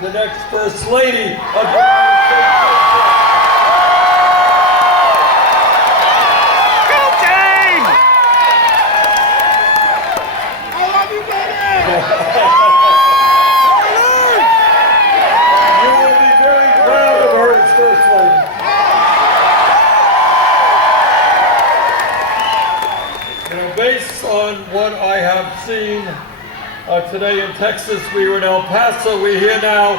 the next First Lady of the United States. You will be very proud of her as First Lady. Now, based on what I have seen today in Texas, we were in El Paso, we're here now.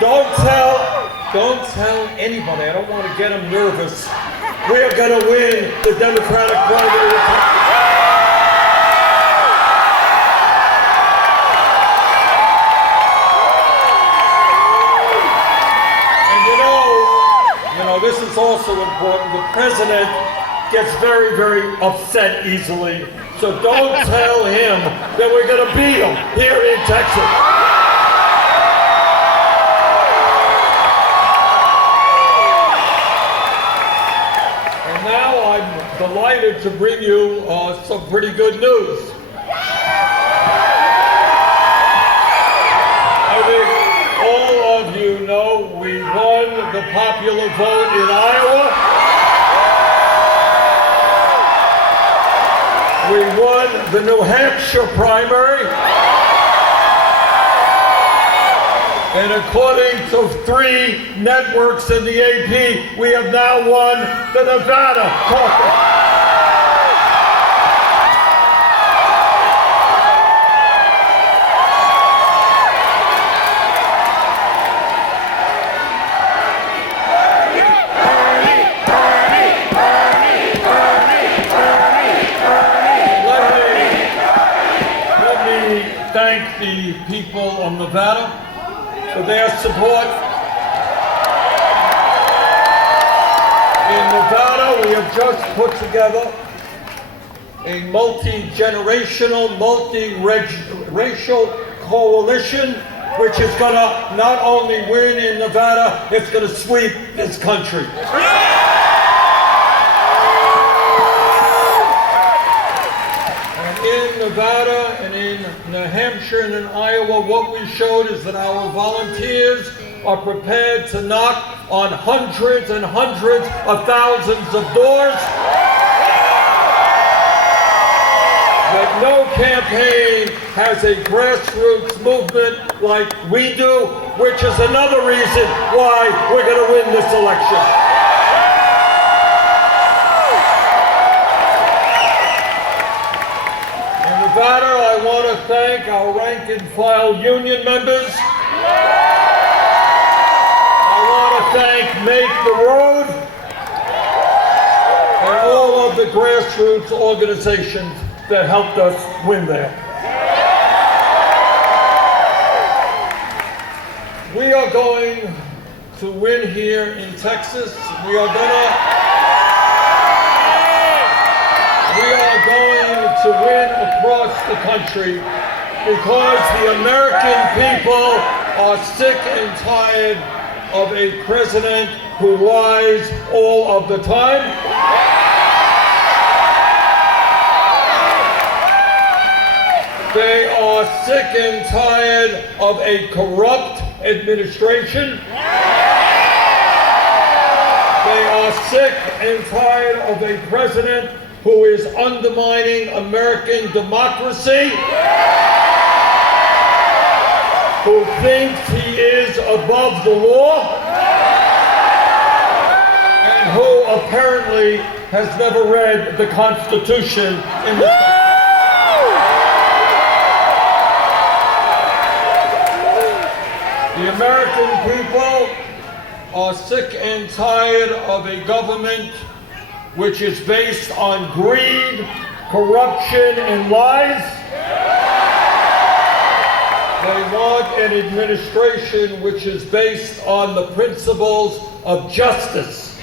Don't tell anybody. I don't want to get them nervous. We're going to win the Democratic primary. This is also important. The president gets very, very upset easily. So don't tell him that we're going to beat him here in Texas. And now I'm delighted to bring you some pretty good news. You know, we won the popular vote in Iowa. We won the New Hampshire primary. And according to 3 networks in the AP, we have now won the Nevada caucus. Thank the people of Nevada for their support. In Nevada, we have just put together a multi-generational, multi-racial coalition, which is going to not only win in Nevada, it's going to sweep this country. In Nevada and in New Hampshire and in Iowa, what we showed is that our volunteers are prepared to knock on hundreds and hundreds of thousands of doors. That no campaign has a grassroots movement like we do, which is another reason why we're going to win this election. Nevada, I want to thank our rank and file union members. I want to thank Make the Road and all of the grassroots organizations that helped us win there. We are going to win here in Texas. We are going to win across the country because the American people are sick and tired of a president who lies all of the time. They are sick and tired of a corrupt administration. They are sick and tired of a president who is undermining American democracy, who thinks he is above the law, and who apparently has never read the Constitution in the country. The American people are sick and tired of a government which is based on greed, corruption, and lies. They want an administration which is based on the principles of justice.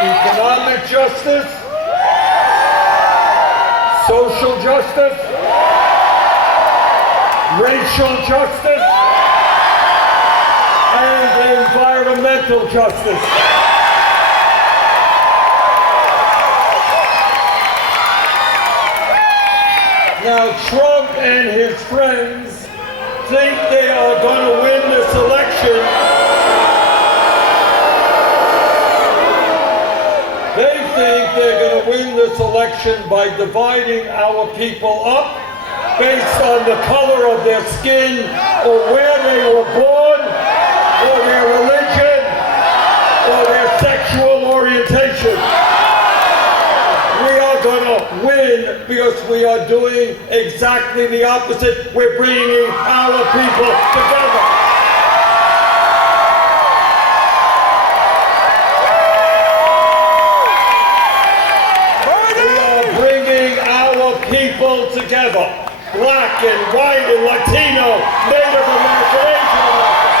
Economic justice, social justice, racial justice, and environmental justice. Now, Trump and his friends think they are going to win this election. They think they're going to win this election by dividing our people up based on the color of their skin or where they were born or their religion or their sexual orientation. We are going to win because we are doing exactly the opposite. We're bringing our people together. We are bringing our people together. Black and white and Latino, Native American, Asian American,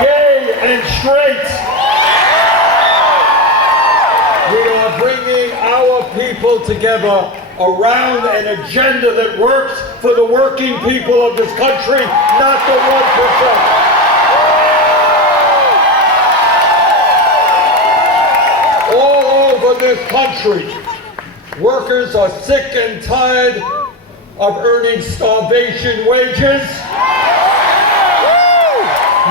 gay and straight. We are bringing our people together around an agenda that works for the working people of this country, not the 1%. All over this country, workers are sick and tired of earning starvation wages.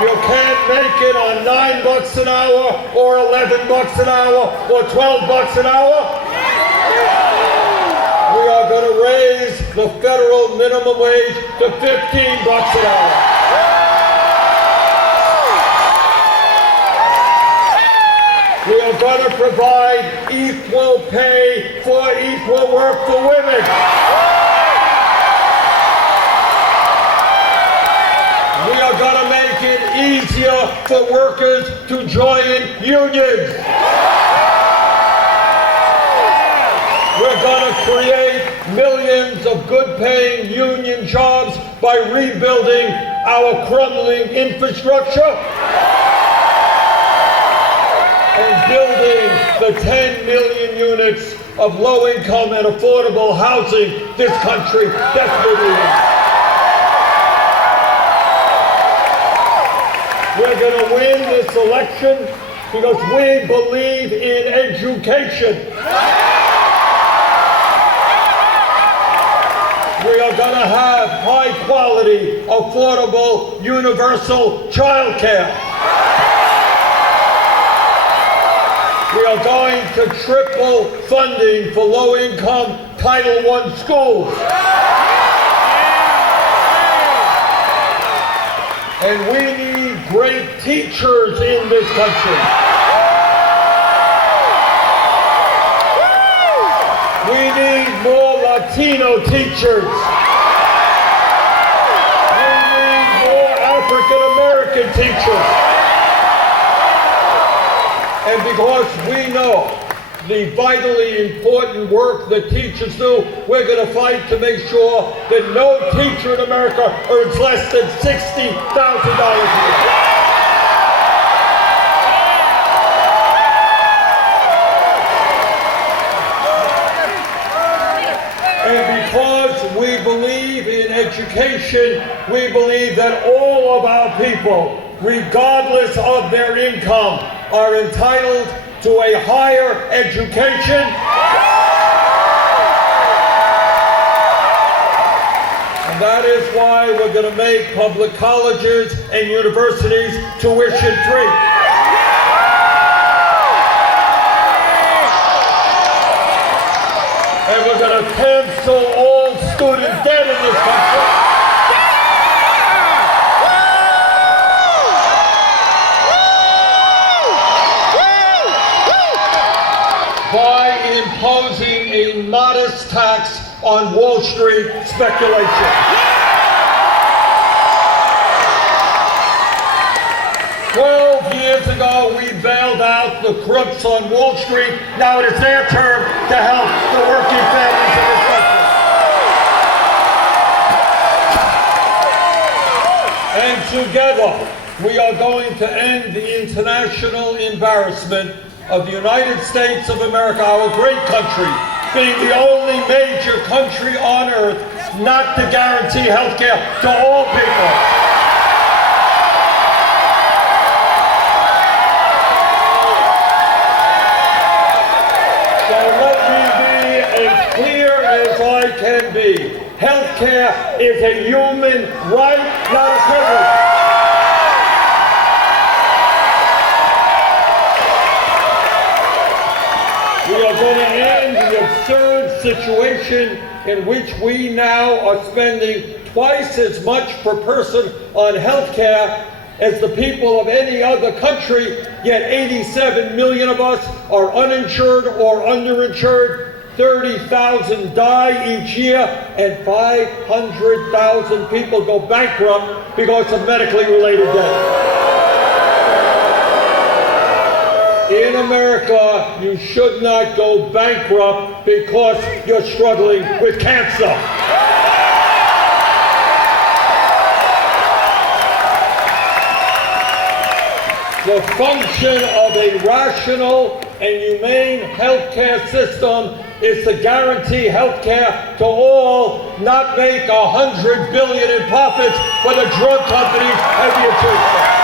You can't make it on $9 an hour or $11 an hour or $12 an hour. We are going to raise the federal minimum wage to $15 an hour. We are going to provide equal pay for equal work for women. We are going to make it easier for workers to join unions. We're going to create millions of good-paying union jobs by rebuilding our crumbling infrastructure and building the 10 million units of low-income and affordable housing this country desperately needs. We're going to win this election because we believe in education. We are going to have high-quality, affordable, universal child care. We are going to triple funding for low-income Title I schools. And we need great teachers in this country. We need more Latino teachers. We need more African American teachers. And because we know the vitally important work that teachers do, we're going to fight to make sure that no teacher in America earns less than $60,000 a year. And because we believe in education, we believe that all of our people, regardless of their income, are entitled to a higher education. And that is why we're going to make public colleges and universities tuition free. And we're going to cancel all student debt in this country. By imposing a modest tax on Wall Street speculation. 12 years ago, we bailed out the crooks on Wall Street. Now it is their turn to help the working families in this country. And together, we are going to end the international embarrassment of the United States of America, our great country, being the only major country on earth not to guarantee health care to all people. So let me be as clear as I can be. Health care is a human right, not a privilege. We are going to end the absurd situation in which we now are spending twice as much per person on health care as the people of any other country, yet 87 million of us are uninsured or underinsured. 30,000 die each year, and 500,000 people go bankrupt because of medically related death. In America, you should not go bankrupt because you're struggling with cancer. The function of a rational and humane healthcare system is to guarantee healthcare to all, not make $100 billion in profits for the drug companies and the insurance companies.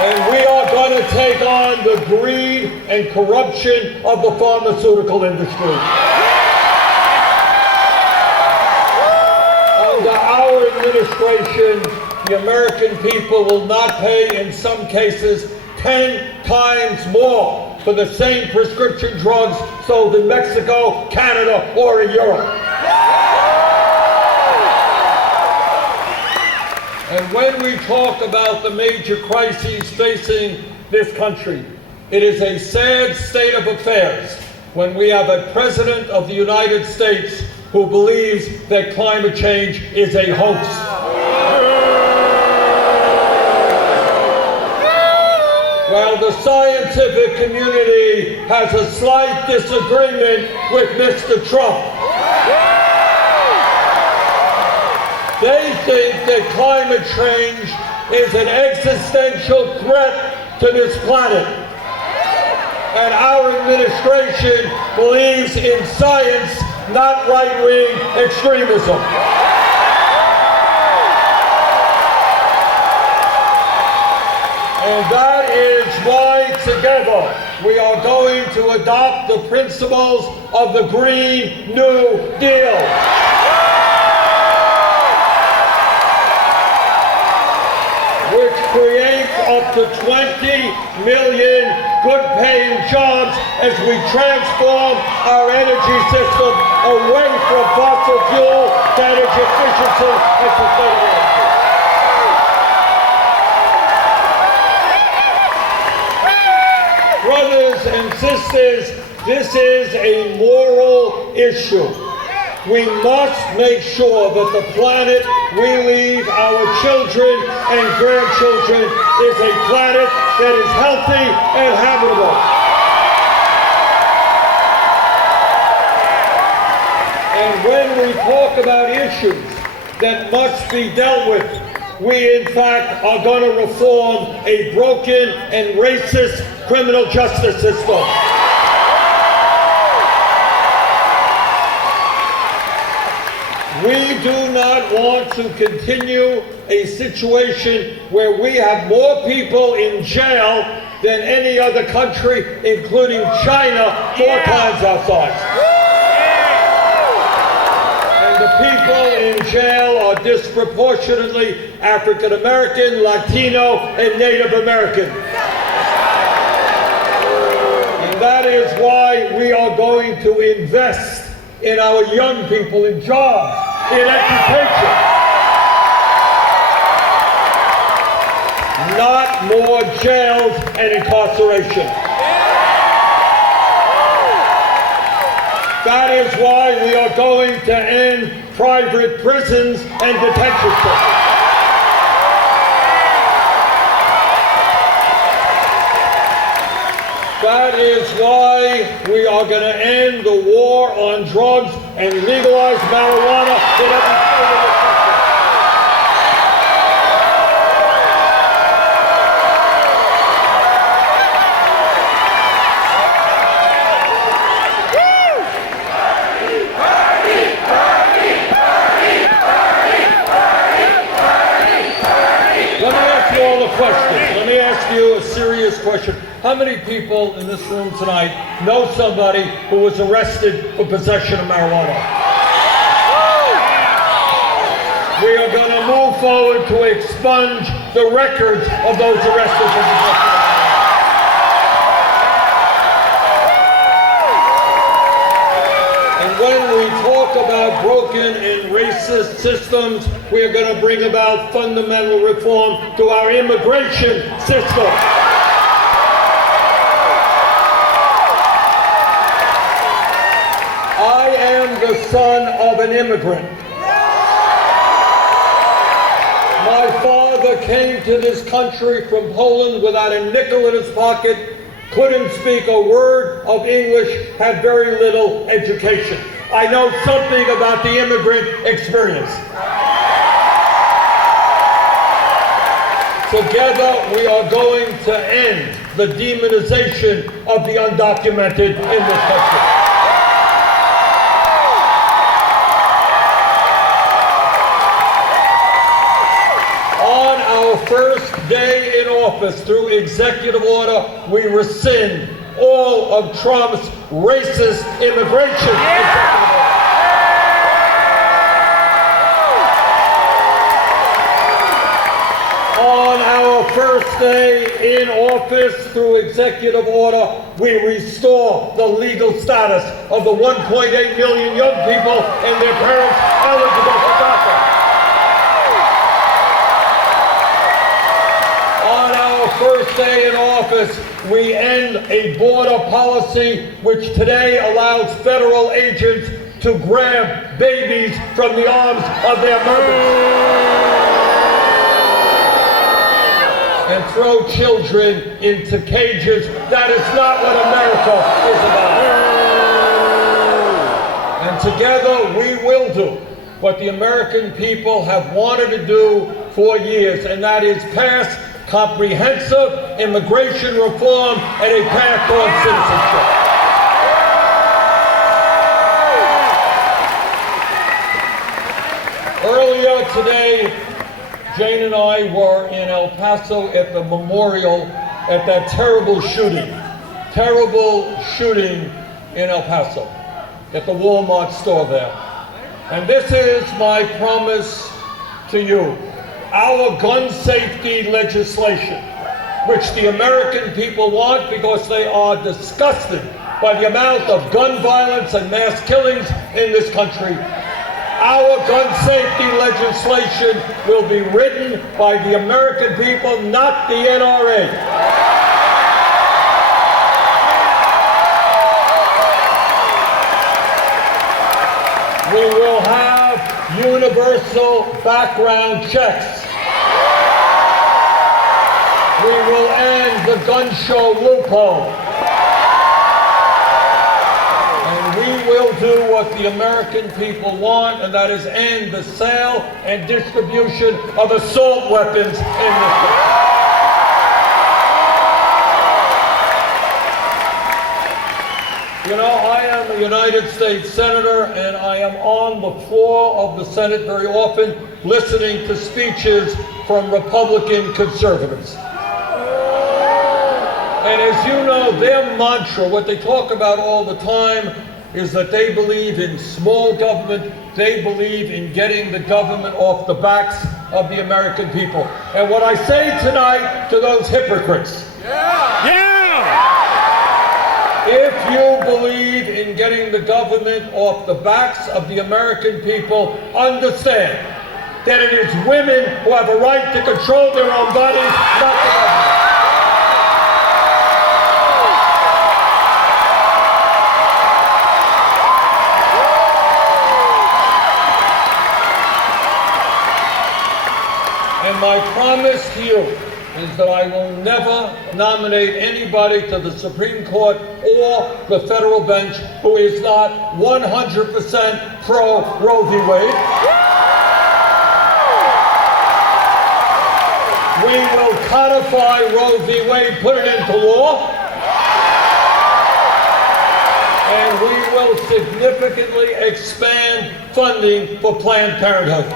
And we are going to take on the greed and corruption of the pharmaceutical industry. Under our administration, the American people will not pay, in some cases, 10 times more for the same prescription drugs sold in Mexico, Canada, or in Europe. And when we talk about the major crises facing this country, it is a sad state of affairs when we have a president of the United States who believes that climate change is a hoax. While the scientific community has a slight disagreement with Mr. Trump. They think that climate change is an existential threat to this planet. And our administration believes in science, not right-wing extremism. And that is why together we are going to adopt the principles of the Green New Deal. Which creates up to 20 million good-paying jobs as we transform our energy system away from fossil fuel to energy efficiency and sustainability. Brothers and sisters, this is a moral issue. We must make sure that the planet we leave our children and grandchildren is a planet that is healthy and habitable. And when we talk about issues that must be dealt with, we in fact are going to reform a broken and racist criminal justice system. We do not want to continue a situation where we have more people in jail than any other country, including China, 4 times our size. And the people in jail are disproportionately African American, Latino, and Native American. And that is why we are going to invest in our young people, in jobs, in education. Not more jails and incarceration. That is why we are going to end private prisons and detention centers. That is why we are going to end the war on drugs and legalize marijuana in every state of the country. Let me ask you all a question. Let me ask you a serious question. How many people in this room tonight know somebody who was arrested for possession of marijuana? We are going to move forward to expunge the records of those arrested for possession. And when we talk about broken and racist systems, we are going to bring about fundamental reform to our immigration system. I am the son of an immigrant. My father came to this country from Poland without a nickel in his pocket, couldn't speak a word of English, had very little education. I know something about the immigrant experience. Together, we are going to end the demonization of the undocumented in this country. First day in office, through executive order, we rescind all of Trump's racist immigration executive orders. On our first day in office, through executive order, we restore the legal status of the 1.8 million young people and their parents eligible for DACA. First day in office, we end a border policy which today allows federal agents to grab babies from the arms of their mothers and throw children into cages. That is not what America is about. And together we will do what the American people have wanted to do for years, and that is pass comprehensive immigration reform and a path toward citizenship. Earlier today, Jane and I were in El Paso at the memorial at that terrible shooting in El Paso, at the Walmart store there. And this is my promise to you. Our gun safety legislation, which the American people want because they are disgusted by the amount of gun violence and mass killings in this country. Our gun safety legislation will be written by the American people, not the NRA. We will have universal background checks. We will end the gun show loophole. And we will do what the American people want, and that is end the sale and distribution of assault weapons in this country. You know, I am a United States Senator, and I am on the floor of the Senate very often listening to speeches from Republican conservatives. And as you know, their mantra, what they talk about all the time, is that they believe in small government, they believe in getting the government off the backs of the American people. And what I say tonight to those hypocrites, if you believe in getting the government off the backs of the American people, understand that it is women who have a right to control their own bodies, not the government. And my promise to you is that I will never nominate anybody to the Supreme Court or the federal bench who is not 100% pro Roe v. Wade. We will codify Roe v. Wade, put it into law, and we will significantly expand funding for Planned Parenthood.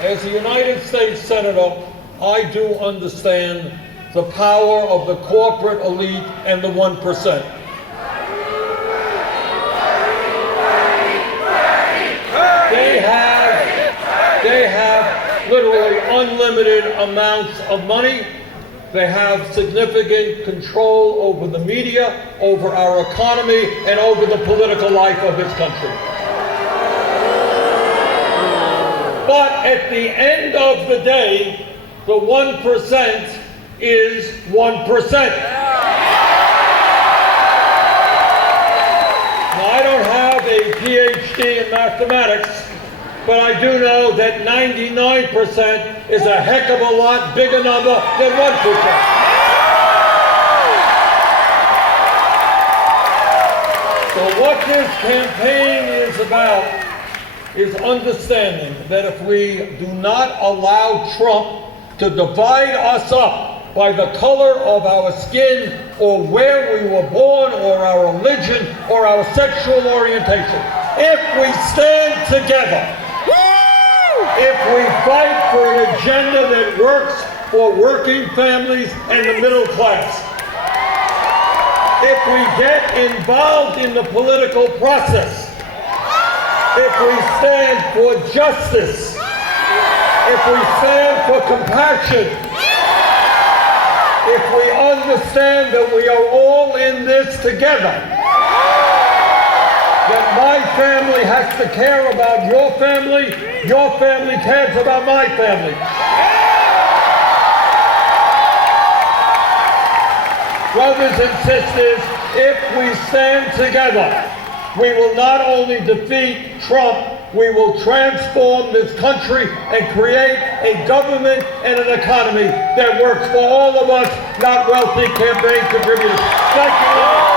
as a United States Senator, I do understand the power of the corporate elite and the 1%. They have literally unlimited amounts of money. They have significant control over the media, over our economy, and over the political life of this country. But at the end of the day, the 1% is 1%. Now, I don't have a PhD in mathematics, but I do know that 99% is a heck of a lot bigger number than 1%. So what this campaign is about is understanding that if we do not allow Trump to divide us up by the color of our skin or where we were born or our religion or our sexual orientation, if we stand together, if we fight for an agenda that works for working families and the middle class, if we get involved in the political process, if we stand for justice, if we stand for compassion, if we understand that we are all in this together, that my family has to care about your family cares about my family. Brothers and sisters, if we stand together, we will not only defeat Trump, we will transform this country and create a government and an economy that works for all of us, not wealthy campaign contributors. Thank you all.